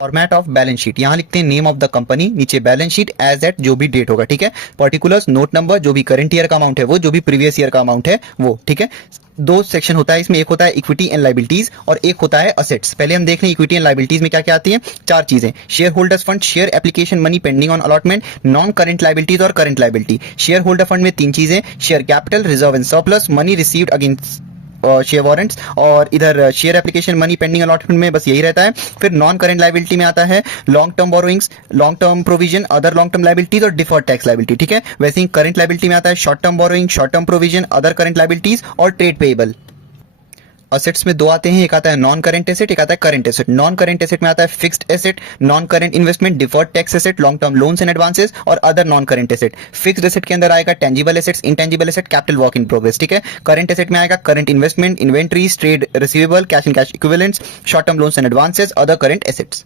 Format of balance sheet, यहाँ लिखते हैं नेम ऑफ द कंपनी, नीचे बैलेंस शीट एज एट जो भी डेट होगा, ठीक है। पर्टिकुलर्स, नोट नंबर, जो भी करंट ईयर का अमाउंट है वो, जो भी प्रीवियस ईयर का अमाउंट है वो, ठीक है। दो सेक्शन होता है इसमें, एक होता है इक्विटी एंड लाइबिलिटीज और एक होता है असेट्स। पहले हम देख रहे हैं इक्विटी एंड लाइबिलिटीज में क्या क्या आती है। चार चीजें, share holders fund, share application money pending on allotment, non current liabilities और current liability. Share holder fund में तीन चीजें, share capital, reserve and surplus, money received against share warrants, और इधर share application money pending allotment में बस यही रहता है। फिर नॉन करेंट लाइबिलिटी में आता है long term borrowings, long term provision, other long term liabilities और डिफर्ड टैक्स लाइबिलिटी, ठीक है। वैसे ही करंट लाइबिलिटी में आता है short term borrowing, short term provision, other current liabilities और ट्रेड पेएबल। असेट्स में दो आते हैं, एक आता है नॉन करेंट एसेट, एक आता है current asset. Non current asset में आता है fixed asset, non current investment, deferred tax asset, long term loans and advances और other non current asset. Fixed asset के अंदर आएगा tangible assets, intangible asset, capital work in progress, ठीक है। Current asset में आएगा current investment, inventories, trade receivable, cash and cash equivalents, short term loans and advances, other current assets.